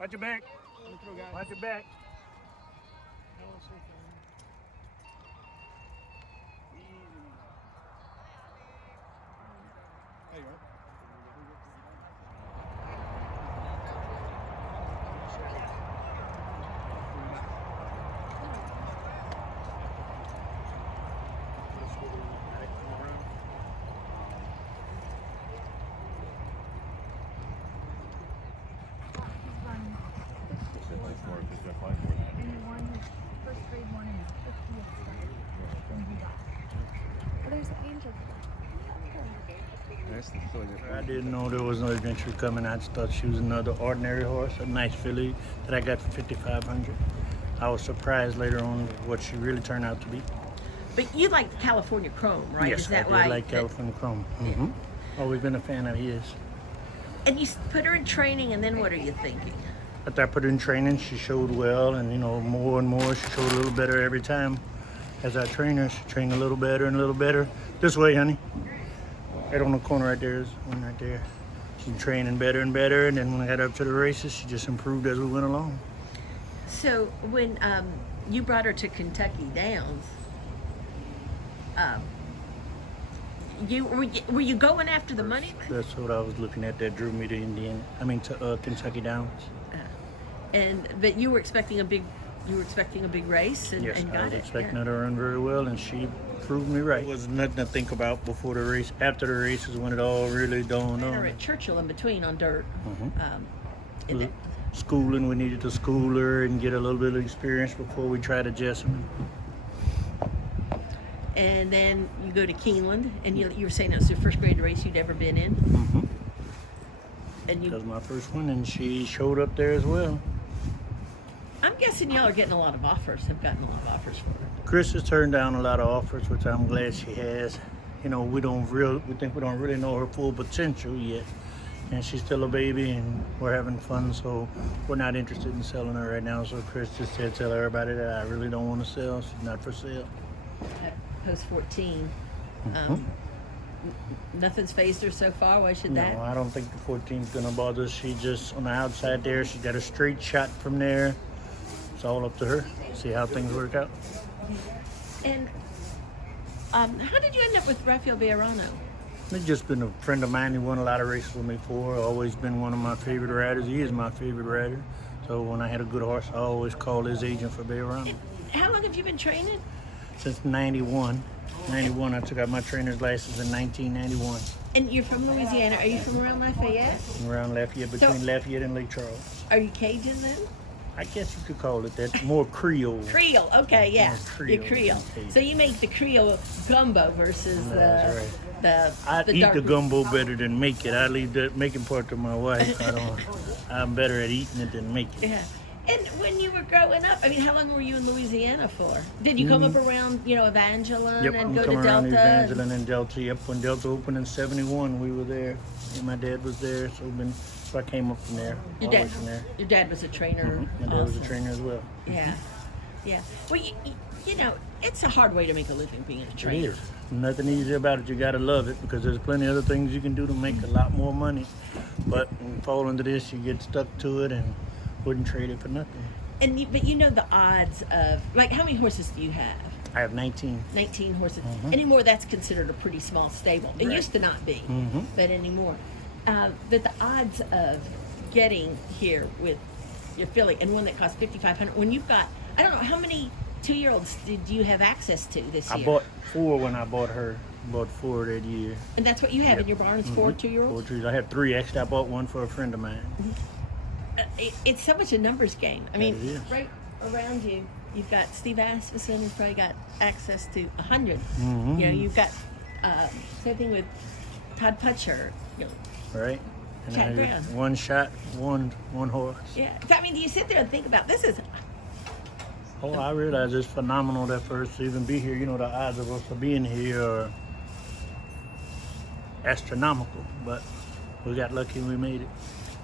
Watch your back. Watch your back. There you go. I didn't know there was no adventure coming. I just thought she was another ordinary horse, a nice filly that I got for 5,500. I was surprised later on what she really turned out to be. But you like California Chrome, right? Yes, Is that I did why? like California Chrome. Mm-hmm. Always been a fan of his. And you put her in training, and then what are you thinking? After I put her in training, she showed well, and more and more, she showed a little better every time. As I train her, she trained a little better and a little better. This way, honey. Right on the corner right there is one right there. She's training better and better, and then when I got up to the races, she just improved as we went along. So when you brought her to Kentucky Downs, were you going after the money? That's what I was looking at. That drew me to Kentucky Downs. But you were expecting a big race, and, Yes, and I got was it. expecting her to run very well, and she proved me right. There was nothing to think about before the race. After the race is when it all really dawned And on. her at Churchill in between on dirt. Mm-hmm. Schooling, we needed to school her and get a little bit of experience before we tried a Jessamine. And then you go to Keeneland, and you were saying that was your first grade race you'd ever been in. Mm-hmm. And That was my first one, and she showed up there as well. I'm guessing y'all are getting a lot of offers. Have gotten a lot of offers for her. Chris has turned down a lot of offers, which I'm glad she has. We think we don't really know her full potential yet, and she's still a baby, and we're having fun, so we're not interested in selling her right now. So Chris just said, tell everybody that I really don't want to sell. She's not for sale. At post 14, Mm-hmm. nothing's phased her so far. Why should that? No, I don't think the 14's gonna bother us. She just on the outside there. She got a straight shot from there. It's all up to her. See how things work out. And how did you end up with Rafael Bejarano? He's just been a friend of mine. He won a lot of races with me before. Always been one of my favorite riders. He is my favorite rider. So when I had a good horse, I always called his agent for Bejarano. How long have you been training? Since 91. 91, I took out my trainer's license in 1991. And you're from Louisiana. Are you from around Lafayette? Around Lafayette, between Lafayette and Lake Charles. Are you Cajun then? I guess you could call it that. More Creole. Creole. Okay, yeah. More Creole You're Creole. than Cajun. So you make the Creole gumbo versus That's right. I the eat dark the gumbo better than make it. I leave the making part to my wife. I'm better at eating it than making it. Yeah. And when you were growing up, I mean, how long were you in Louisiana for? Did you come up around, Evangeline Yep, and we go come to around Delta? Evangeline and Delta. Yep, when Delta opened in 71, we were there. And my dad was there, so I came up from there. Your Always from there. dad was a trainer. My dad was a also. trainer as well. Yeah, yeah. Well, it's a hard way to make a living being a trainer. It is. Nothing easy about it. You gotta love it because there's plenty of other things you can do to make a lot more money. But when you fall into this, you get stuck to it and wouldn't trade it for nothing. But the odds of, like, how many horses do you have? I have 19. 19 horses. Anymore, that's considered a pretty small stable. It Right. used to not be, Mhm. but anymore. But the odds of getting here with your filly and one that costs 5,500, when you've got, I don't know, how many 2-year-olds did you have access to this year? I bought 4 when I bought her. Bought 4 that year. And that's what you have in your barn, is 4 2-year-olds? 4 trees. I have 3 actually. I bought one for a friend of mine. It's so much a numbers game. I mean, It is. right around you, you've got Steve Asmussen, who's probably got access to 100. Mhm. You've got same thing with Todd Putcher. Right? And Chad I Brown. just one shot, one horse. Yeah. I mean, do you sit there and think about this? Oh, I realize it's phenomenal that for us to even be here. The odds of us being here are astronomical, but we got lucky and we made it.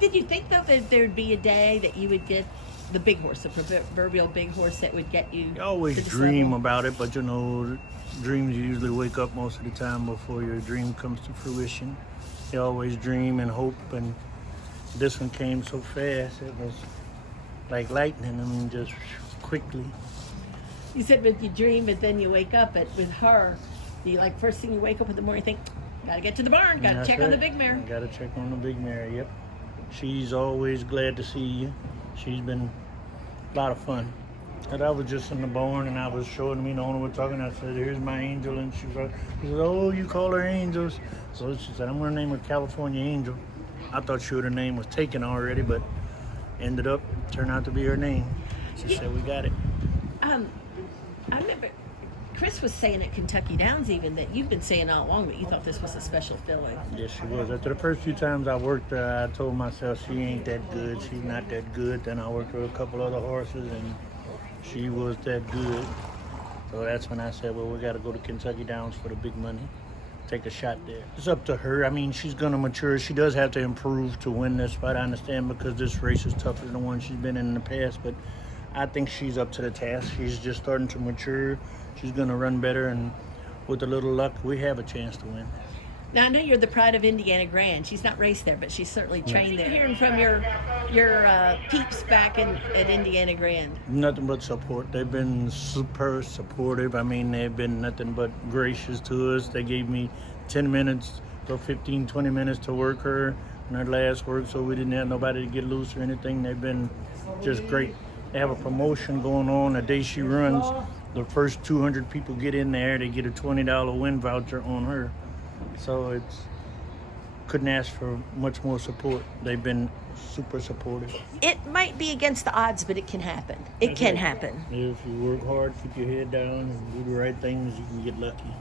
Did you think though that there'd be a day that you would get the big horse, the proverbial big horse that would get you? You always to this dream level? about it, but dreams you usually wake up most of the time before your dream comes to fruition. You always dream and hope, and this one came so fast. It was like lightning. I mean, just quickly. You said with your dream, but then you wake up. But with her, you like first thing you wake up in the morning, you think, gotta get to the barn, gotta That's check on the right. big mare. Gotta check on the big mare. Yep. She's always glad to see you. She's been a lot of fun. And I was just in the barn and I was showing me the owner was talking. I said, "Here's my Angel," and she said, "Oh, you call her Angels?" So she said, "I'm gonna name her California Angel." I thought her name was taken already, but turned out to be her name. She said, "We got it." I remember Chris was saying at Kentucky Downs even that you've been saying all along that you thought this was a special filly. Yes, she was. After the first few times I worked her, I told myself she ain't that good. She's not that good. Then I worked with a couple other horses, and she was that good. So that's when I said, well, we got to go to Kentucky Downs for the big money. Take a shot there. It's up to her. I mean, she's going to mature. She does have to improve to win this fight, I understand, because this race is tougher than the one she's been in the past. But I think she's up to the task. She's just starting to mature. She's going to run better, and with a little luck, we have a chance to win. Now I know you're the pride of Indiana Grand. She's not raced there, but she's certainly trained there. Hearing from your peeps back at Indiana Grand. Nothing but support. They've been super supportive. I mean, they've been nothing but gracious to us. They gave me 10 minutes or 15, 20 minutes to work her in her last work, so we didn't have nobody to get loose or anything. They've been just great. They have a promotion going on the day she runs. The first 200 people get in there, they get a $20 win voucher on her. So couldn't ask for much more support. They've been super supportive. It might be against the odds, but it can happen. It can happen. If you work hard, keep your head down, and do the right things, you can get lucky.